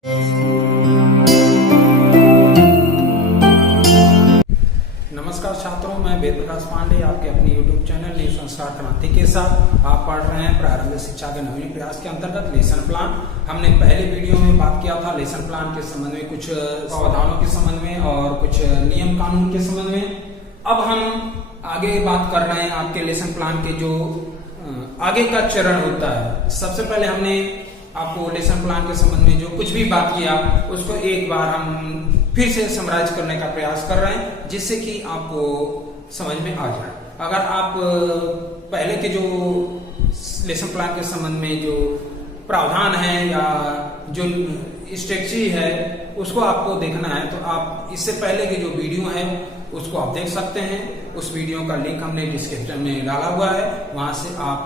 नमस्कार छात्रों, मैं वेद प्रकाश पांडे आपके अपने YouTube चैनल न्यू संस्कार क्रांति के साथ आप पढ़ रहे हैं प्रारंभिक शिक्षा के नवीन प्रयास के अंतर्गत लेसन प्लान। हमने पहले वीडियो में बात किया था लेसन प्लान के संबंध में, कुछ प्रावधानों के संबंध में और कुछ नियम कानून के संबंध में। अब हम आगे बात कर रहे हैं आपके लेसन प्लान के जो आगे का चरण होता है। सबसे पहले हमने आपको लेसन प्लान के संबंध में जो कुछ भी बात किया उसको एक बार हम फिर से समराइज करने का प्रयास कर रहे हैं, जिससे कि आपको समझ में आ जाए। अगर आप पहले के जो लेसन प्लान के संबंध में जो प्रावधान है या जो स्ट्रेटजी है उसको आपको देखना है, तो आप इससे पहले के जो वीडियो है उसको आप देख सकते हैं। उस वीडियो का लिंक हमने डिस्क्रिप्शन में डाला हुआ है, वहां से आप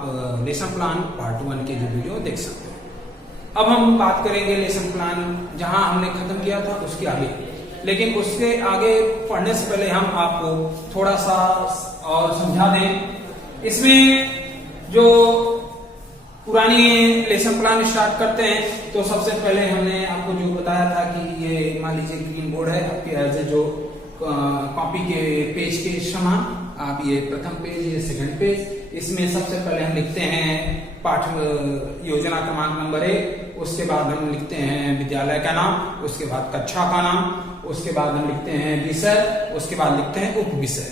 लेसन प्लान पार्ट 1 के जो वीडियो देख सकते हैं। अब हम बात करेंगे लेसन प्लान जहां हमने खत्म किया था उसके आगे, लेकिन उसके आगे पढ़ने से पहले हम आपको थोड़ा सा और समझा दें। इसमें जो पुरानी लेसन प्लान स्टार्ट करते हैं तो सबसे पहले हमने आपको जो बताया था कि ये मान लीजिए ग्रीन बोर्ड है आपके एज जो कॉपी के पेज के समान, आप ये प्रथम पेज, ये सेकंड पेज। इसमें सबसे पहले हम लिखते हैं पाठ योजना क्रमांक नंबर 1, उसके बाद हम लिखते हैं विद्यालय का नाम, उसके बाद कक्षा का नाम, उसके बाद हम लिखते हैं विषय, उसके बाद लिखते हैं उप विषय।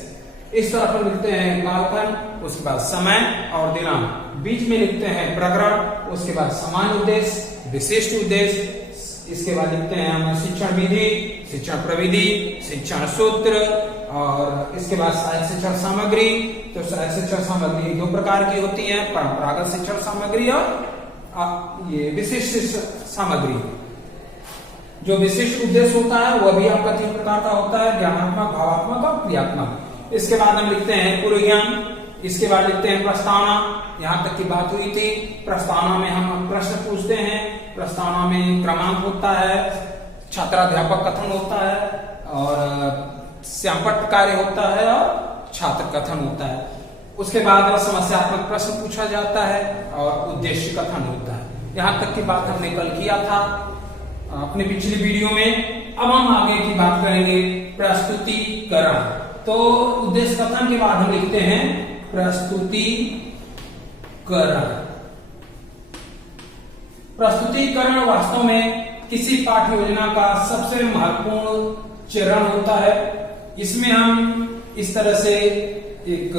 इस तरह पर लिखते हैं कालखंड, उसके बाद समय और दिनांक, बीच में लिखते हैं प्रकरण, उसके बाद सामान्य उद्देश्य, विशिष्ट उद्देश्य, इसके बाद लिखते हैं हम शिक्षण विधि, शिक्षण प्रविधि, शिक्षण सूत्र, और इसके बाद सहायक शिक्षण सामग्री। तो सहायक शिक्षण सामग्री 2 प्रकार की होती है, परंपरागत शिक्षण सामग्री और ये विशिष्ट सामग्री। जो विशिष्ट उद्देश्य होता है वह भी आपका 3 प्रकार का होता है, ज्ञानात्मक, भावात्मक और क्रियात्मक। इसके बाद हम लिखते हैं पूर्व ज्ञान, इसके बाद लिखते हैं प्रस्तावना। यहाँ तक की बात हुई थी, प्रस्तावना में हम प्रश्न पूछते हैं, प्रस्तावना में क्रमांक होता है, छात्राध्यापक कथन होता है और श्यामपट्ट कार्य होता है और छात्र कथन होता है। उसके बाद समस्यात्मक प्रश्न पूछा जाता है और उद्देश्य कथन होता है। यहाँ तक की बात हमने कल किया था अपने पिछली वीडियो में। अब हम आगे की बात करेंगे प्रस्तुतिकरण। तो उद्देश्य कथन के बाद हम लिखते हैं प्रस्तुतिकरण। प्रस्तुतिकरण वास्तव में किसी पाठ्य योजना का सबसे महत्वपूर्ण चरण होता है। इसमें हम इस तरह से एक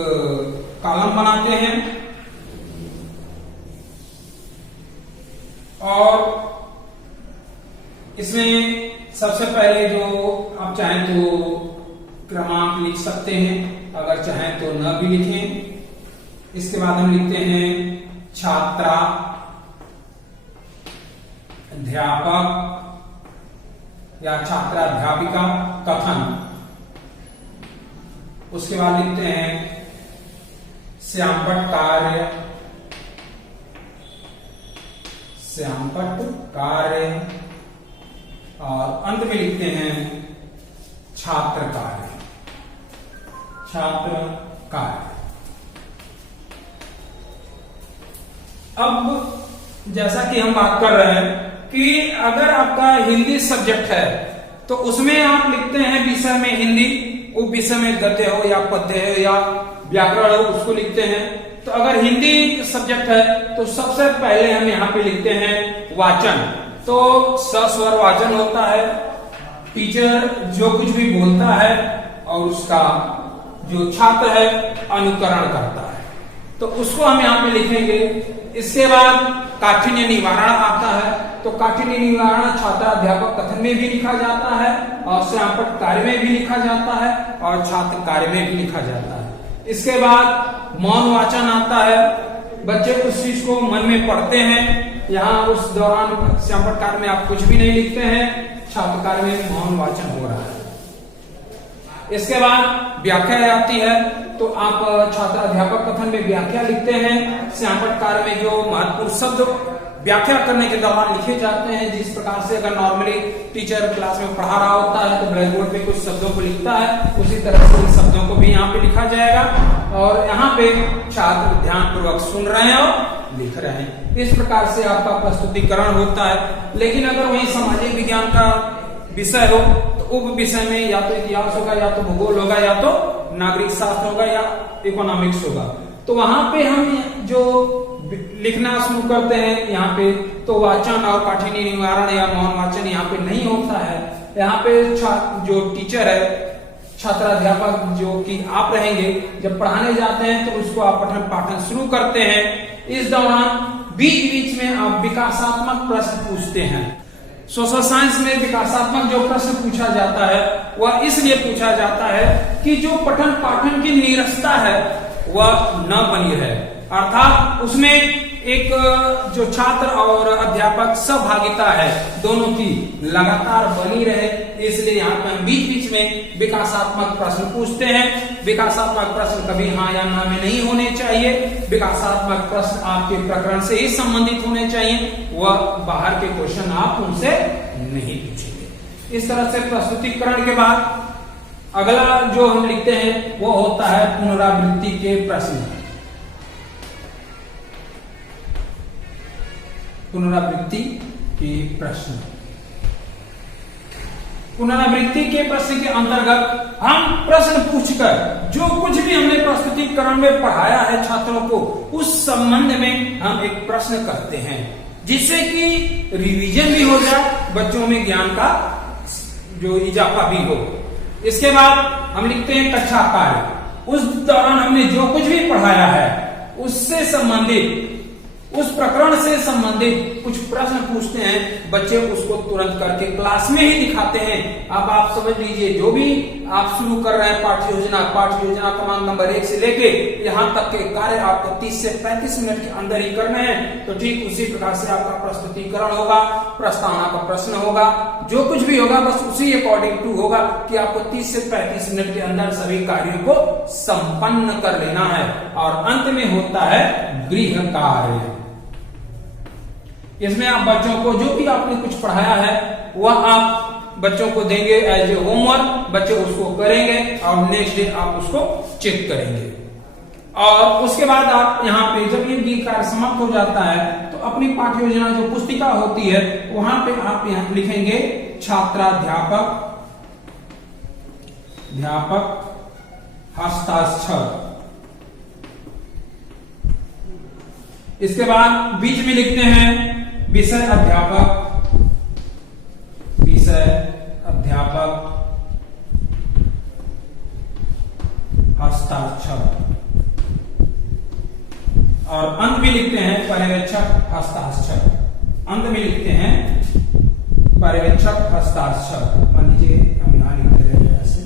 कॉलम बनाते हैं और इसमें सबसे पहले जो आप चाहें तो क्रमांक लिख सकते हैं, अगर चाहें तो न भी लिखें। इसके बाद हम लिखते हैं छात्रा, अध्यापक या छात्राध्यापिका कथन। उसके बाद लिखते हैं श्यामपट्ट कार्य, श्यामपट्ट कार्य, और अंत में लिखते हैं छात्र कार्य, छात्र कार्य। अब जैसा कि हम बात कर रहे हैं कि अगर आपका हिंदी सब्जेक्ट है तो उसमें आप लिखते हैं विषय में हिंदी, उप विषय में गद्य हो या पद्य हो या व्याकरण हो उसको लिखते हैं। तो अगर हिंदी सब्जेक्ट है तो सबसे पहले हम यहाँ पे लिखते हैं वाचन। तो सस्वर वाचन होता है, टीचर जो कुछ भी बोलता है और उसका जो छात्र है अनुकरण करता है, तो उसको हम यहाँ पे लिखेंगे। इसके बाद काठिन्य निवारण आता है, तो काठिन्य निवारण छात्राध्यापक कथन में भी लिखा जाता है और श्यामपट्ट कार्य में भी लिखा जाता है और छात्र कार्य में भी लिखा जाता है। इसके बाद मौन वाचन आता है, बच्चे उस चीज को मन में पढ़ते हैं। यहाँ उस दौरान श्यामपट्ट कार्य में आप कुछ भी नहीं लिखते हैं, छात्र कार्य में मौन वाचन हो रहा है। इसके बाद व्याख्या आती है, तो आप छात्राध्यापक कथन में व्याख्या लिखते हैं। श्यामपट्ट कार्य में जो महत्वपूर्ण शब्द व्याख्या करने के दौरान लिखे जाते हैं, जिस प्रकार से अगर नॉर्मली टीचर क्लास में पढ़ा रहा होता है तो ब्लैक बोर्ड पे कुछ शब्दों को लिखता है, उसी तरह से इन शब्दों को भी यहाँ पे लिखा जाएगा और यहाँ पे छात्र ध्यान पूर्वक सुन रहे हैं और लिख रहे हैं। इस प्रकार से आपका प्रस्तुतिकरण होता है। लेकिन अगर वही सामाजिक ज्ञान का विषय हो तो उप विषय में या तो इतिहास होगा, या तो भूगोल होगा, या तो नागरिक शास्त्र होगा, या इकोनॉमिक्स होगा। तो वहां पे हम जो लिखना शुरू करते हैं यहाँ पे, तो वाचन और काठिन्य निवारण या मौन वाचन यहाँ पे नहीं होता है। यहाँ पे जो टीचर है, छात्राध्यापक जो कि आप रहेंगे, जब पढ़ाने जाते हैं तो उसको आप पठन पाठन शुरू करते हैं। इस दौरान बीच बीच में आप विकासात्मक प्रश्न पूछते हैं। सोशल साइंस में विकासात्मक जो प्रश्न पूछा जाता है वह इसलिए पूछा जाता है कि जो पठन पाठन की नीरसता है वह न बनी रहे, अर्थात उसमें एक जो छात्र और अध्यापक सहभागिता है दोनों की लगातार बनी रहे। इसलिए यहाँ पे हम बीच बीच में विकासात्मक प्रश्न पूछते हैं। विकासात्मक प्रश्न कभी हाँ या ना में नहीं होने चाहिए। विकासात्मक प्रश्न आपके प्रकरण से ही संबंधित होने चाहिए, वह बाहर के क्वेश्चन आप उनसे नहीं पूछेंगे। इस तरह से प्रस्तुतिकरण के बाद अगला जो हम लिखते हैं वो होता है पुनरावृत्ति के प्रश्न। पुनरावृत्ति के प्रश्न, पुनरावृत्ति के प्रश्न के अंतर्गत हम प्रश्न पूछकर जो कुछ भी हमने प्रस्तुतिकरण में पढ़ाया है छात्रों को, उस संबंध में हम एक प्रश्न करते हैं, जिससे कि रिवीजन भी हो जाए, बच्चों में ज्ञान का जो इजाफा भी हो। इसके बाद हम लिखते हैं कक्षा कार्य। उस दौरान हमने जो कुछ भी पढ़ाया है उससे संबंधित, उस प्रकरण से संबंधित कुछ प्रश्न पूछते हैं। बच्चे उसको तुरंत करके क्लास में ही दिखाते हैं। अब आप समझ लीजिए, जो भी आप शुरू कर रहे हैं पाठ्य योजना क्रमांक नंबर 1 से लेके यहाँ तक के कार्य आपको 30 से 35 मिनट के अंदर ही करने हैं। तो ठीक उसी प्रकार से आपका प्रस्तुतिकरण होगा, प्रस्तावना का प्रश्न होगा, जो कुछ भी होगा बस उसी अकॉर्डिंग टू होगा कि आपको 30 से 35 मिनट के अंदर सभी कार्यों को संपन्न कर लेना है। और अंत में होता है गृह कार्य। इसमें आप बच्चों को जो भी आपने कुछ पढ़ाया है वह आप बच्चों को देंगे एज ए होमवर्क। बच्चे उसको करेंगे और नेक्स्ट डे आप उसको चेक करेंगे। और उसके बाद आप यहाँ पे जब ये गृह कार्य समाप्त हो जाता है तो अपनी पाठ्य योजना जो पुस्तिका होती है वहां पे आप यहाँ लिखेंगे छात्राध्यापक हस्ताक्षर। इसके बाद बीच में लिखते हैं विषय अध्यापक हस्ताक्षर। और अंत में लिखते हैं पर्यवेक्षक हस्ताक्षर। अंत में लिखते हैं पर्यवेक्षक हस्ताक्षर। मान लीजिए हम यहां लिखते हैं ऐसे,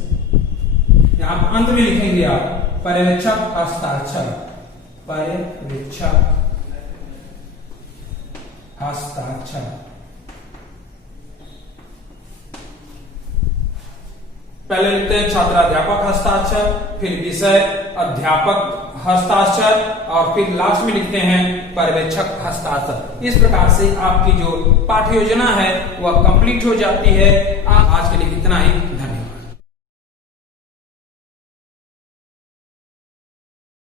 यहां अंत में लिखेंगे आप पर्यवेक्षक हस्ताक्षर, पर्यवेक्षक हस्ताक्षर। पहले लिखते हैं छात्राध्यापक हस्ताक्षर, फिर विषय अध्यापक हस्ताक्षर और फिर लास्ट में लिखते हैं पर्यवेक्षक हस्ताक्षर। इस प्रकार से आपकी जो पाठ्य योजना है वह कंप्लीट हो जाती है। आज के लिए इतना ही।